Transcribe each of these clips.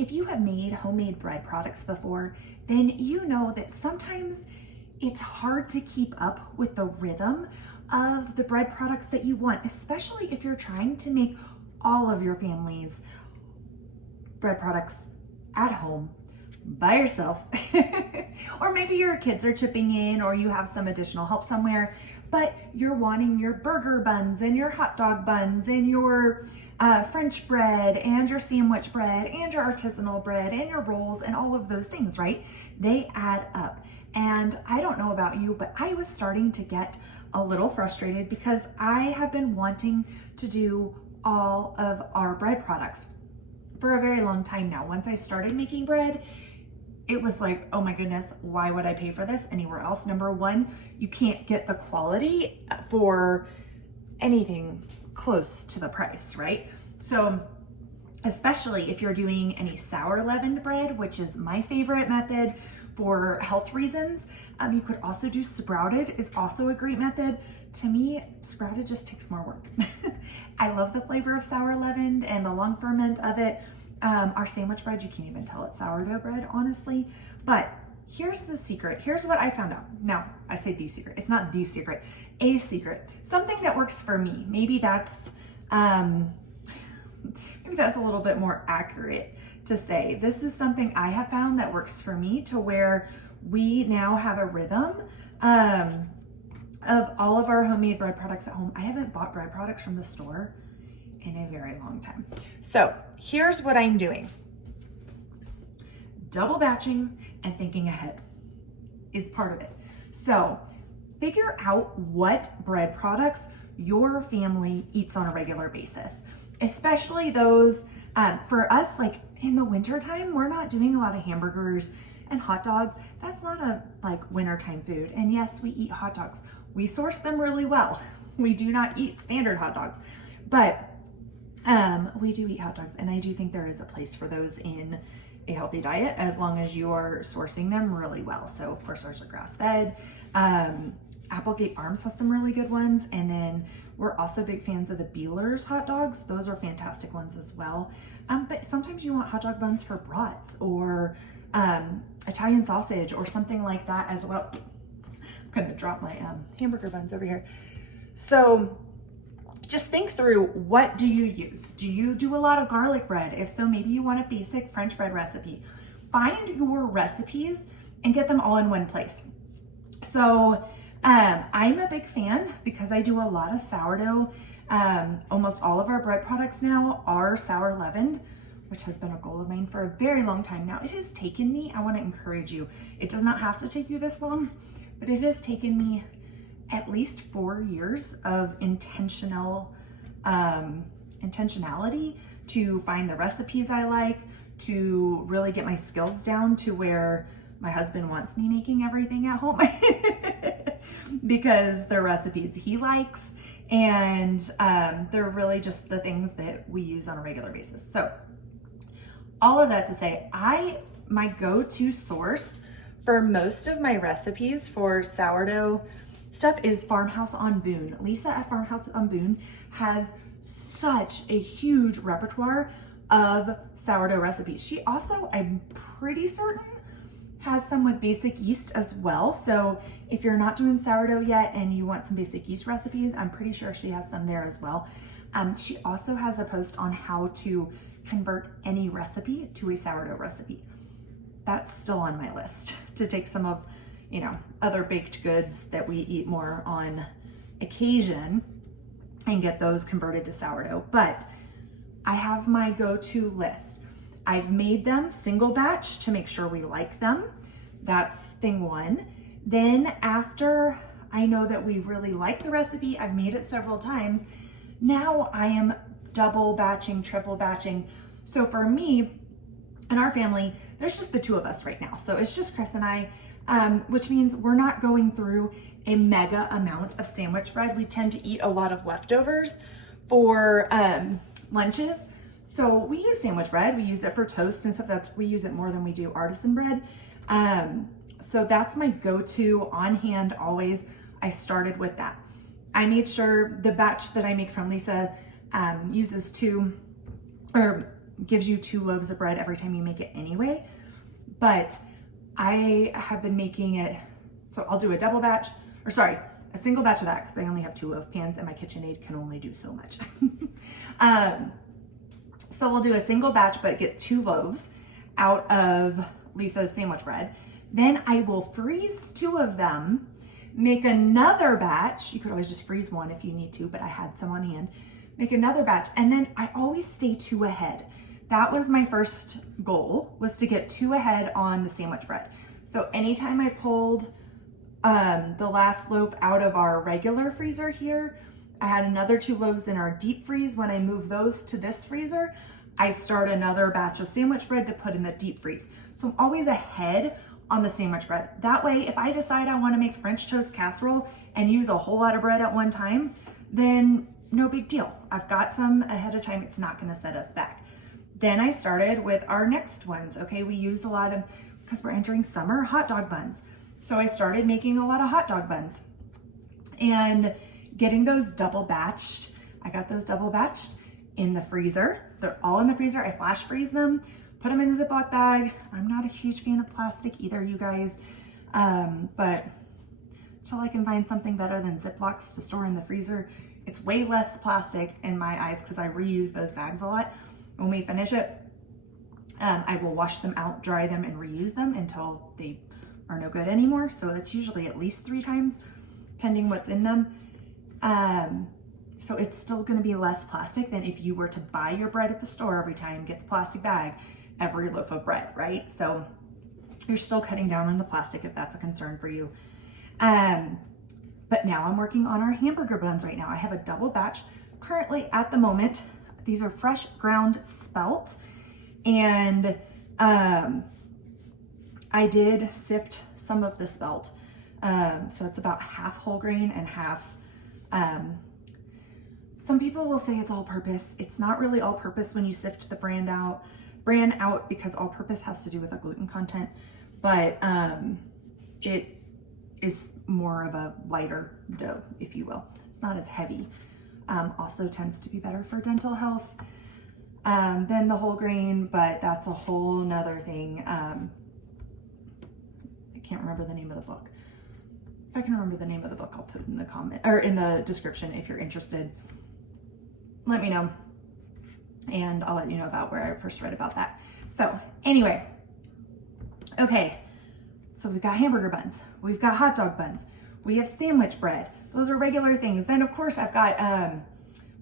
if you have made homemade bread products before, then you know that sometimes it's hard to keep up with the rhythm of the bread products that you want, especially if you're trying to make all of your family's bread products at home by yourself. Or maybe your kids are chipping in, or you have some additional help somewhere, but you're wanting your burger buns and your hot dog buns and your French bread and your sandwich bread and your artisanal bread and your rolls and all of those things, right? They add up. And I don't know about you, but I was starting to get a little frustrated because I have been wanting to do all of our bread products for a very long time now. Once I started making bread, it was like, oh my goodness, why would I pay for this anywhere else? Number one, you can't get the quality for anything close to the price, right? So especially if you're doing any sour leavened bread, which is my favorite method for health reasons. You could also do sprouted, is also a great method. To me, sprouted just takes more work. I love the flavor of sour leavened and the long ferment of it. Our sandwich bread, you can't even tell it's sourdough bread, honestly. But here's the secret. Here's what I found out. Now, I say the secret. It's not the secret. A secret. Something that works for me. Maybe that's a little bit more accurate to say. This is something I have found that works for me, to where we now have a rhythm of all of our homemade bread products at home. I haven't bought bread products from the store in a very long time. So here's what I'm doing. Double batching and thinking ahead is part of it. So figure out what bread products your family eats on a regular basis, especially those, for us, like in the wintertime, we're not doing a lot of hamburgers and hot dogs. That's not a wintertime food. And yes, we eat hot dogs. We source them really well. We do not eat standard hot dogs, but we do eat hot dogs. And I do think there is a place for those in a healthy diet, as long as you are sourcing them really well. So of course, ours are grass-fed. Applegate Farms has some really good ones. And then we're also big fans of the Beeler's hot dogs. Those are fantastic ones as well. But sometimes you want hot dog buns for brats, or Italian sausage or something like that as well. I'm gonna drop my hamburger buns over here. So just think through, what do you use? Do you do a lot of garlic bread? If so, maybe you want a basic French bread recipe. Find your recipes and get them all in one place. So I'm a big fan, because I do a lot of sourdough. Almost all of our bread products now are sour leavened, which has been a goal of mine for a very long time now. It has taken me, I want to encourage you, it does not have to take you this long, but it has taken me at least 4 years of intentionality to find the recipes I like, to really get my skills down to where my husband wants me making everything at home because they're recipes he likes, and they're really just the things that we use on a regular basis. So all of that to say, my go-to source for most of my recipes for sourdough stuff is Farmhouse on Boone. Lisa at Farmhouse on Boone has such a huge repertoire of sourdough recipes. She also, I'm pretty certain, has some with basic yeast as well. So if you're not doing sourdough yet and you want some basic yeast recipes, I'm pretty sure she has some there as well. She also has a post on how to convert any recipe to a sourdough recipe. That's still on my list, to take some of, other baked goods that we eat more on occasion and get those converted to sourdough. But I have my go-to list. I've made them single batch to make sure we like them. That's thing one. Then after I know that we really like the recipe, I've made it several times, now I am double batching, triple batching. So for me and our family, there's just the two of us right now. So it's just Chris and I, which means we're not going through a mega amount of sandwich bread. We tend to eat a lot of leftovers for lunches. So we use sandwich bread. We use it for toast and stuff. We use it more than we do artisan bread. So that's my go-to on hand always. I started with that. I made sure the batch that I make from Lisa uses gives you 2 loaves of bread every time you make it anyway. But I have been making it, so I'll do a single batch of that because I only have 2 loaf pans and my KitchenAid can only do so much. So we'll do a single batch, but get 2 loaves out of Lisa's sandwich bread. Then I will freeze 2 of them, make another batch. You could always just freeze 1 if you need to, but I had some on hand. Make another batch, and then I always stay 2 ahead. That was my first goal, was to get 2 ahead on the sandwich bread. So anytime I pulled the last loaf out of our regular freezer here, I had another 2 loaves in our deep freeze. When I move those to this freezer, I start another batch of sandwich bread to put in the deep freeze. So I'm always ahead on the sandwich bread. That way, if I decide I want to make French toast casserole and use a whole lot of bread at one time, then no big deal. I've got some ahead of time. It's not going to set us back. Then I started with our next ones. Okay, we use a lot of, because we're entering summer, hot dog buns. So I started making a lot of hot dog buns and getting those double batched. I got those double batched in the freezer. They're all in the freezer. I flash freeze them, put them in a Ziploc bag. I'm not a huge fan of plastic either, you guys, but until I can find something better than Ziplocs to store in the freezer, it's way less plastic in my eyes because I reuse those bags a lot. When we finish it, I will wash them out, dry them, and reuse them until they are no good anymore. So it's usually at least 3 times, depending what's in them. So it's still gonna be less plastic than if you were to buy your bread at the store every time, get the plastic bag, every loaf of bread, right? So you're still cutting down on the plastic if that's a concern for you. But now I'm working on our hamburger buns right now. I have a double batch currently at the moment. These are fresh ground spelt, and I did sift some of the spelt. So it's about half whole grain and half, some people will say it's all purpose. It's not really all purpose when you sift the bran out because all purpose has to do with the gluten content, but it is more of a lighter dough, if you will. It's not as heavy. Also tends to be better for dental health than the whole grain, but that's a whole nother thing. I can't remember the name of the book. If I can remember the name of the book, I'll put it in the comment or in the description if you're interested. Let me know, and I'll let you know about where I first read about that. So anyway, okay, so we've got hamburger buns, we've got hot dog buns, we have sandwich bread. Those are regular things. Then of course I've got,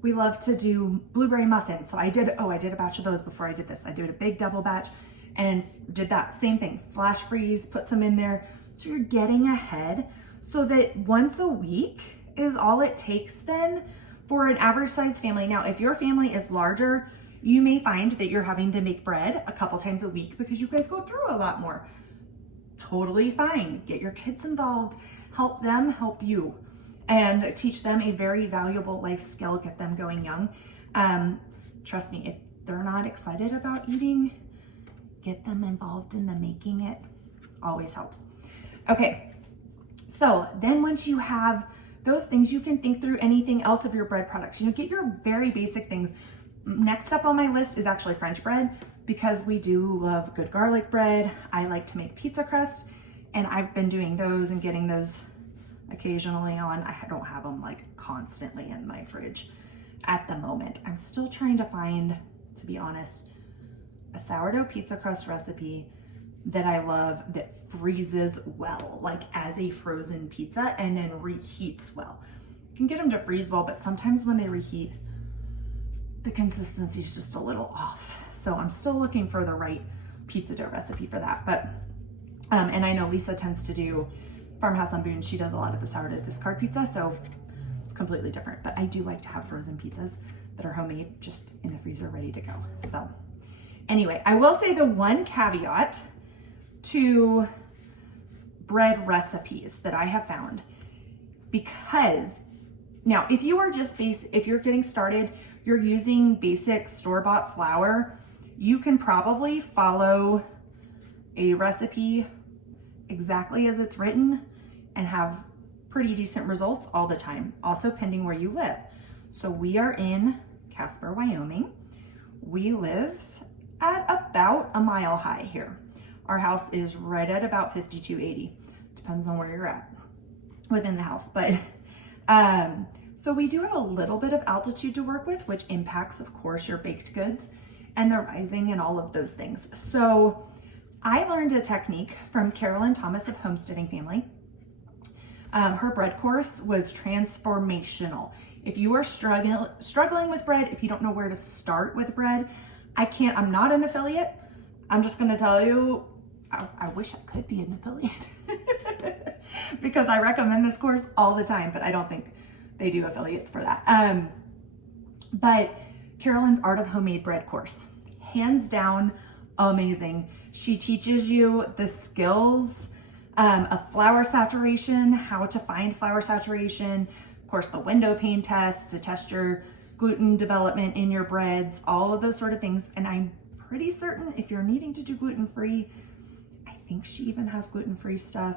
we love to do blueberry muffins. So I did a batch of those before I did this. I did a big double batch and did that same thing, flash freeze, put some in there. So you're getting ahead so that once a week is all it takes then for an average size family. Now, if your family is larger, you may find that you're having to make bread a couple times a week because you guys go through a lot more. Totally fine. Get your kids involved, help them help you, and teach them a very valuable life skill, get them going young. Trust me, if they're not excited about eating, get them involved in the making it. Always helps. Okay, so then once you have those things, you can think through anything else of your bread products. You know, get your very basic things. Next up on my list is actually French bread because we do love good garlic bread. I like to make pizza crust, and I've been doing those and getting those occasionally on. I don't have them like constantly in my fridge at the moment. I'm still trying to find, to be honest, a sourdough pizza crust recipe that I love that freezes well, like as a frozen pizza, and then reheats well. You can get them to freeze well, but sometimes when they reheat, the consistency is just a little off. So I'm still looking for the right pizza dough recipe for that. But, and I know Lisa tends to do Farmhouse on Boone. She does a lot of the sourdough discard pizza, so it's completely different. But I do like to have frozen pizzas that are homemade, just in the freezer, ready to go. So anyway, I will say the one caveat to bread recipes that I have found, because now if you are just if you're getting started, you're using basic store-bought flour, you can probably follow a recipe exactly as it's written and have pretty decent results all the time, also pending where you live. So we are in Casper, Wyoming. We live at about a mile high here. Our house is right at about 5280. Depends on where you're at within the house. But so we do have a little bit of altitude to work with, which impacts, of course, your baked goods and the rising and all of those things. So I learned a technique from Carolyn Thomas of Homesteading Family. Her bread course was transformational. If you are struggling with bread, if you don't know where to start with bread, I'm not an affiliate. I'm just going to tell you, I wish I could be an affiliate because I recommend this course all the time, but I don't think they do affiliates for that. But Carolyn's Art of Homemade Bread course, hands down amazing. She teaches you the skills of flour saturation, how to find flour saturation, of course, the window pane test to test your gluten development in your breads, all of those sort of things. And I'm pretty certain if you're needing to do gluten-free, I think she even has gluten-free stuff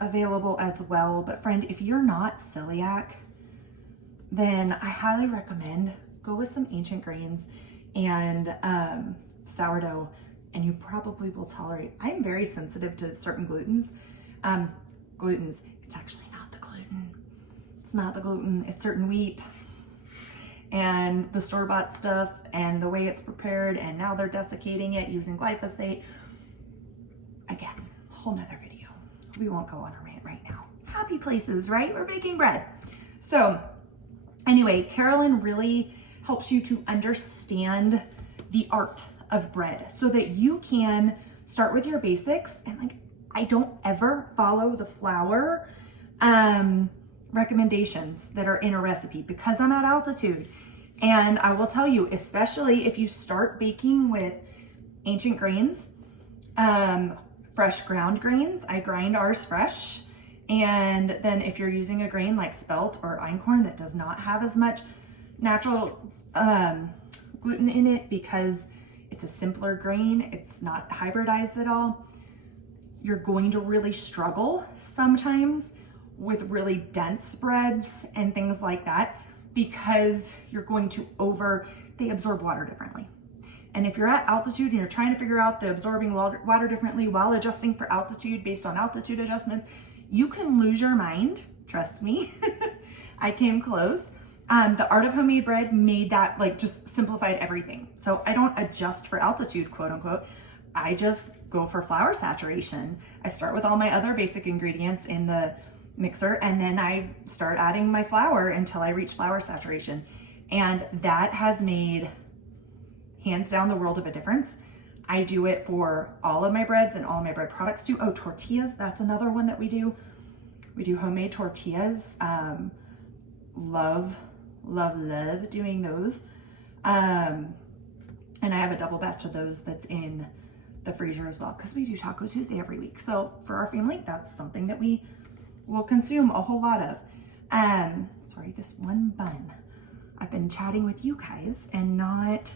available as well. But friend, if you're not celiac, then I highly recommend go with some ancient grains and sourdough, and you probably will tolerate. I'm very sensitive to certain glutens. It's actually not the gluten. It's not the gluten, it's certain wheat and the store-bought stuff and the way it's prepared, and now they're desiccating it using glyphosate. Again, a whole nother video. We won't go on a rant right now. Happy places, right? We're baking bread. So anyway, Carolyn really helps you to understand the art of bread so that you can start with your basics. And like, I don't ever follow the flour recommendations that are in a recipe because I'm at altitude. And I will tell you, especially if you start baking with ancient grains, fresh ground grains, I grind ours fresh. And then if you're using a grain like spelt or einkorn that does not have as much natural gluten in it because it's a simpler grain, it's not hybridized at all, you're going to really struggle sometimes with really dense breads and things like that because you're going to they absorb water differently. And if you're at altitude and you're trying to figure out the absorbing water differently while adjusting for altitude based on altitude adjustments, you can lose your mind. Trust me. I came close. The Art of Homemade Bread made that, like, just simplified everything. So I don't adjust for altitude, quote unquote. I just go for flour saturation. I start with all my other basic ingredients in the mixer, and then I start adding my flour until I reach flour saturation. And that has made, hands down, the world of a difference. I do it for all of my breads and all of my bread products too. Oh, tortillas, that's another one that we do. We do homemade tortillas. Love doing those. And I have a double batch of those that's in the freezer as well because we do Taco Tuesday every week. So for our family, that's something that we will consume a whole lot of. Sorry, this one bun. I've been chatting with you guys and not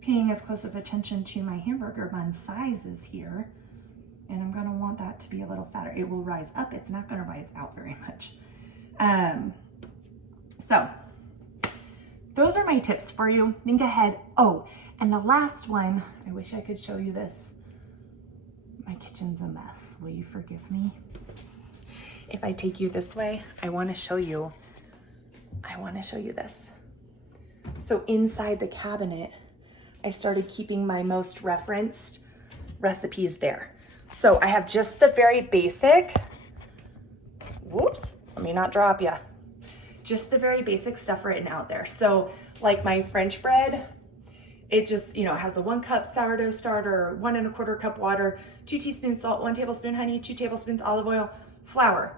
paying as close of attention to my hamburger bun sizes here. And I'm gonna want that to be a little fatter. It will rise up, it's not gonna rise out very much. So those are my tips for you. Think ahead. Oh, and the last one, I wish I could show you this. My kitchen's a mess. Will you forgive me? If I take you this way, I wanna show you this. So inside the cabinet, I started keeping my most referenced recipes there. So I have just the very basic, whoops, let me not drop ya. Just the very basic stuff written out there. So like my French bread, it just, it has the 1 cup sourdough starter, 1 1/4 cup water, 2 teaspoons salt, 1 tablespoon honey, 2 tablespoons olive oil, flour.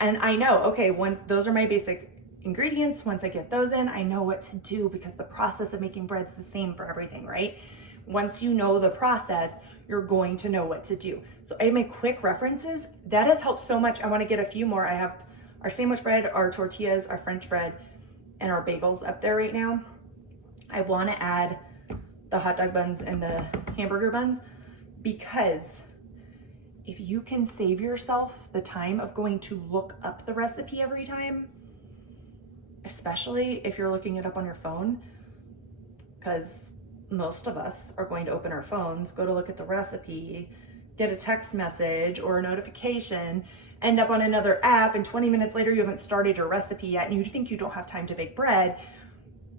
And I know, okay, those are my basic ingredients. Once I get those in, I know what to do because the process of making bread's the same for everything, right? Once you know the process, you're going to know what to do. So I make quick references. That has helped so much. I want to get a few more. I have our sandwich bread, our tortillas, our French bread, and our bagels up there right now. I want to add the hot dog buns and the hamburger buns because if you can save yourself the time of going to look up the recipe every time, especially if you're looking it up on your phone, because most of us are going to open our phones, go to look at the recipe, get a text message or a notification, end up on another app, and 20 minutes later you haven't started your recipe yet, and you think you don't have time to bake bread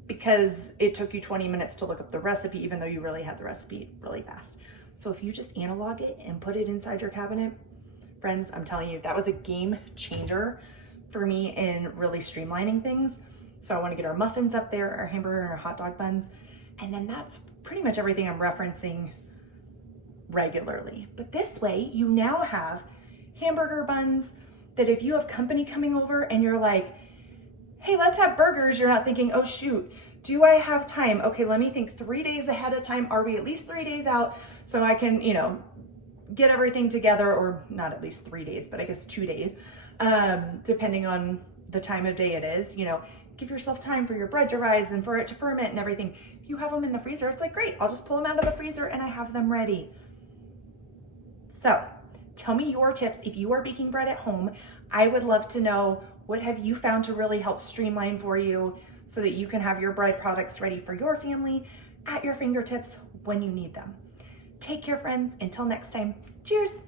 because it took you 20 minutes to look up the recipe, even though you really had the recipe really fast. So if you just analog it and put it inside your cabinet, friends, I'm telling you, that was a game changer for me in really streamlining things. So I want to get our muffins up there, our hamburger and our hot dog buns. And then that's pretty much everything I'm referencing regularly. But this way you now have hamburger buns that if you have company coming over and you're like, hey, let's have burgers, you're not thinking, oh shoot, do I have time? Okay, let me think 3 days ahead of time. Are we at least 3 days out so I can, get everything together, or not at least 3 days, but I guess 2 days, depending on the time of day it is. Give yourself time for your bread to rise and for it to ferment and everything. If you have them in the freezer, it's like, great, I'll just pull them out of the freezer and I have them ready. So tell me your tips. If you are baking bread at home, I would love to know, what have you found to really help streamline for you so that you can have your bread products ready for your family at your fingertips when you need them. Take care, friends. Until next time, cheers.